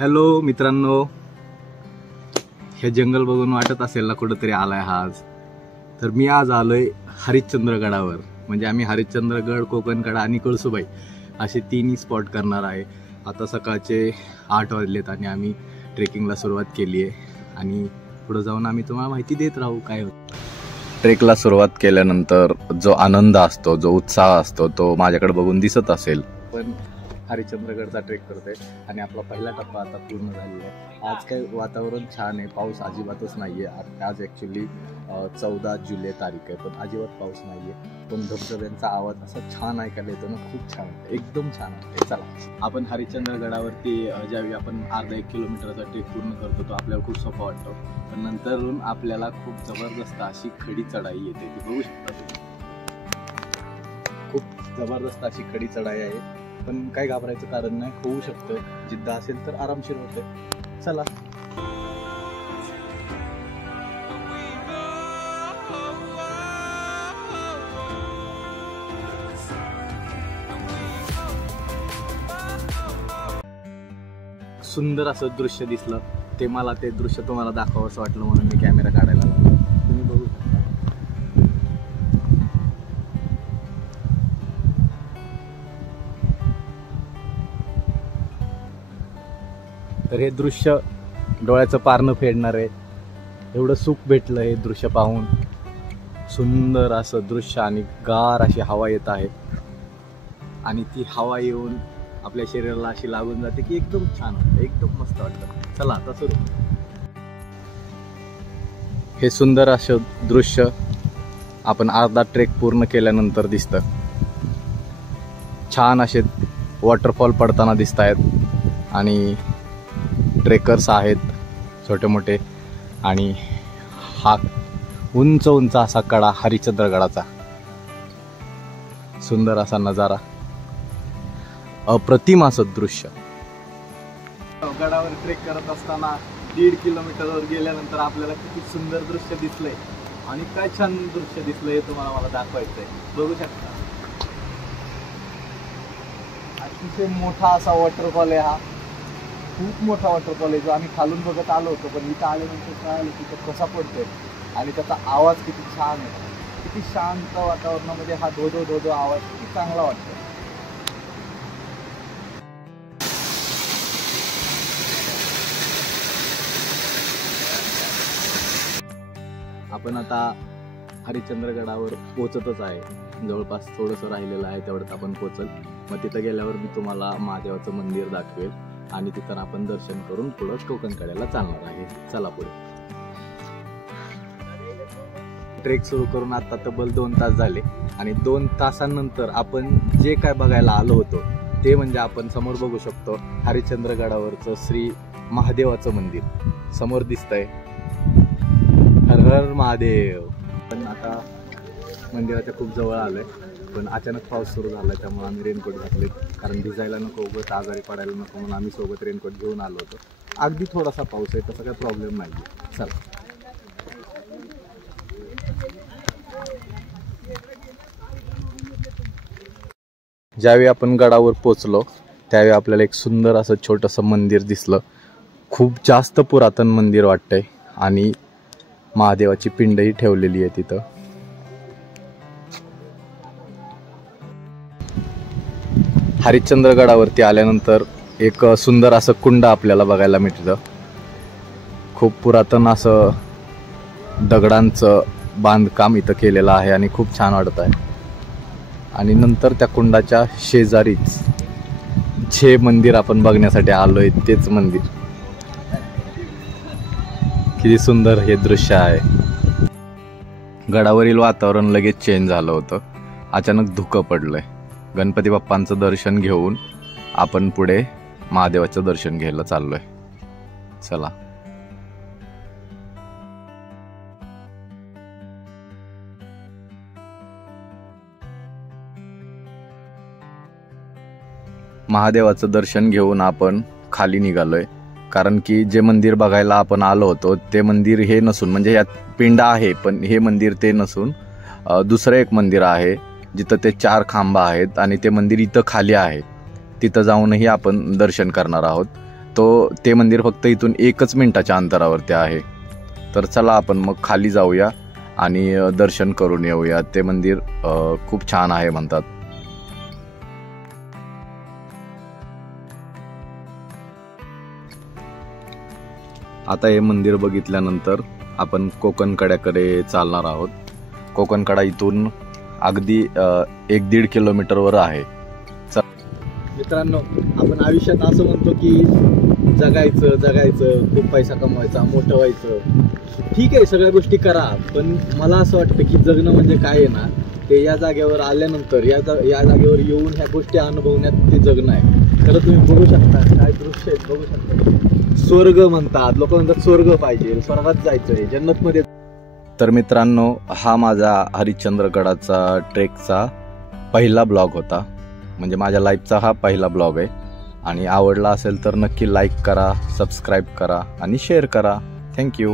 Hello मित्रांनो, हे जंगल बघून वाटत असेल ना कुठंतरी आलाय हा आज. तर मी आज आलोय हरिश्चंद्रगडावर. म्हणजे आम्ही हरिश्चंद्रगड, कोकणकडा आणि कळसुबाई असे तिन्ही स्पॉट करणार आहे. आता सकाळचे 8 वाजलेत आणि आम्ही ट्रेकिंगला सुरुवात केली आहे आणि पुढे जाऊन आम्ही तुम्हाला माहिती देत राहू काय होतं. ट्रेकला सुरुवात केल्यानंतर जो आनंद असतो, जो उत्साह असतो तो माझ्याकडे बघून दिसत असेल. पण हरिश्चंद्रगडचा ट्रेक करतोय आणि आपला पहिला टप्पा आता पूर्ण झालेला आहे. आज काय वातावरण छान आहे, पाऊस अजिबातच नाही आहे. आज ॲक्च्युली 14 जुलै तारीख आहे, पण अजिबात पाऊस नाही आहे. पण धबधब्यांचा आवाज असा छान ऐकायला येतो ना, खूप छान आहे, एकदम छान आहे. चला आपण हरिश्चंद्रगडावरती ज्यावेळी आपण अर्धा 1 किलोमीटरचा ट्रेक पूर्ण करतो तो आपल्याला खूप सोपा वाटतो, पण नंतरून आपल्याला खूप जबरदस्त अशी खडी चढाई येते. ती बघू शकता तुम्ही, खूप जबरदस्त अशी खडी चढाई आहे. पण काय घाबरायचं कारण नाही, होऊ शकतं. जिद्द असेल तर आरामशीर होते. चला सुंदर असं दृश्य दिसलं, ते मला ते दृश्य तुम्हाला दाखवावं असं वाटलं म्हणून मी कॅमेरा काढायला लागलो. तुम्ही बघू शकता. तर हे दृश्य डोळ्याचं पारणं फेडणार आहे. एवढं सुख भेटलं हे दृश्य पाहून. सुंदर असं दृश्य आणि गार अशी हवा येत आहे आणि ती हवा येऊन आपल्या शरीराला अशी लागून जाते की एकदम छान वाटतं, एकदम मस्त वाटतं. चला आता सुरू. हे सुंदर असं दृश्य आपण अर्धा ट्रेक पूर्ण केल्यानंतर दिसतं. छान असे वॉटरफॉल पडताना दिसत आहेत आणि ट्रेकर्स आहेत छोटे मोठे आणि हा उंच उंच असा कडा हरिश्चंद्रगडाचा. सुंदर असा नजारा, अप्रतिम असं दृश्य. गडावर ट्रेक करत असताना 1.5 किलोमीटरवर गेल्यानंतर आपल्याला किती सुंदर दृश्य दिसलंय आणि काय छान दृश्य दिसलंय हे तुम्हाला मला दाखवायचंय. बघू शकता अतिशय मोठा असा वॉटरफॉल आहे. हा खूप मोठा वॉटरफॉल आहे जो आम्ही खालून बघत आलो होतो, पण इथं आल्यानंतर कळालं की तो कसा पडतोय आणि त्याचा आवाज किती छान आहे. किती शांत वातावरणामध्ये हा धो धो धो आवाज किती चांगला वाटतो. आपण आता हरिश्चंद्रगडावर पोहोचतच आहे. जवळपास थोडंसं राहिलेलं आहे, तेवढंच आपण पोहोचल. मग तिथं गेल्यावर मी तुम्हाला महादेवाचं मंदिर दाखवेल आणि तिथं आपण दर्शन करून पुढं कोकणकड्याला चालणार आहे. चला पुढे. ट्रेक सुरू करून आता तब्बल 2 तास झाले आणि 2 तासांनंतर आपण जे काय बघायला आलो होतो ते म्हणजे आपण समोर बघू शकतो हरिश्चंद्रगडावरचं श्री महादेवाचं मंदिर समोर दिसतंय. हर हर महादेव. पण आता मंदिराच्या खूप जवळ आलोय, पण अचानक पाऊस सुरू झाला त्यामुळे आम्ही रेनकोट घातले, कारण भिजायला नको, उगाच आजारी पडायला नको म्हणून आम्ही सोबत रेनकोट घेऊन आलो होतो. अगदी थोडासा पाऊस आहे, तसा काही प्रॉब्लेम नाही. चला ज्यावेळी आपण गडावर पोचलो त्यावेळी आपल्याला एक सुंदर असं छोटंसं मंदिर दिसलं. खूप जास्त पुरातन मंदिर वाटतंय आणि महादेवाची पिंडही ठेवलेली आहे तिथं. हरिश्चंद्रगडावरती आल्यानंतर एक सुंदर असं कुंड आपल्याला बघायला मिळतं. खूप पुरातन असं दगडांचं बांधकाम इथं केलेलं आहे आणि खूप छान वाटत आहे. आणि नंतर त्या कुंडाच्या शेजारीच जे मंदिर आपण बघण्यासाठी आलोय तेच मंदिर. किती सुंदर हे दृश्य आहे. गडावरील वातावरण लगेच चेंज झालं होतं. अचानक धुकं पडलंय. गणपती बाप्पांचं दर्शन घेऊन आपण पुढे महादेवाचं दर्शन घ्यायला चाललोय. चला महादेवाचं दर्शन घेऊन आपण खाली निघालोय, कारण की जे मंदिर बघायला आपण आलो होतो ते मंदिर हे नसून, म्हणजे यात पिंड आहे पण हे मंदिर ते नसून दुसरं एक मंदिर आहे जिथं ते 4 खांब आहेत आणि ते मंदिर इथं खाली आहे. तिथं जाऊनही आपण दर्शन करणार आहोत. ते मंदिर फक्त इथून 1 मिनिटाच्या अंतरावरती आहे. तर चला आपण मग खाली जाऊया आणि दर्शन करून येऊया. ते मंदिर खूप छान आहे म्हणतात. आता हे मंदिर बघितल्यानंतर आपण कोकण कड्याकडे चालणार आहोत. कोकण कडा इथून अगदी 1-1.5 किलोमीटरवर आहे. मित्रांनो, आपण आयुष्यात असं म्हणतो की जगायचं, खूप पैसा कमवायचा, मोठं व्हायचं. ठीक आहे, सगळ्या गोष्टी करा, पण मला असं वाटतं की जगणं म्हणजे काय आहे ना, ते या जागेवर आल्यानंतर या जागेवर येऊन ह्या गोष्टी अनुभवण्यात ते जगणं आहे. खरं तुम्ही बघू शकता, काय दृश्य आहेत बघू शकता. स्वर्ग म्हणतात, लोक म्हणतात स्वर्ग पाहिजे, स्वर्गात जायचंय, जन्नतमध्ये. तर मित्रांनो, हा माझा हरिश्चंद्रगडाचा ट्रेकचा पहिला ब्लॉग होता. म्हणजे माझ्या लाईफचा हा पहिला ब्लॉग आहे. आणि आवडला असेल तर नक्की लाईक करा, सबस्क्राईब करा आणि शेअर करा. थँक्यू.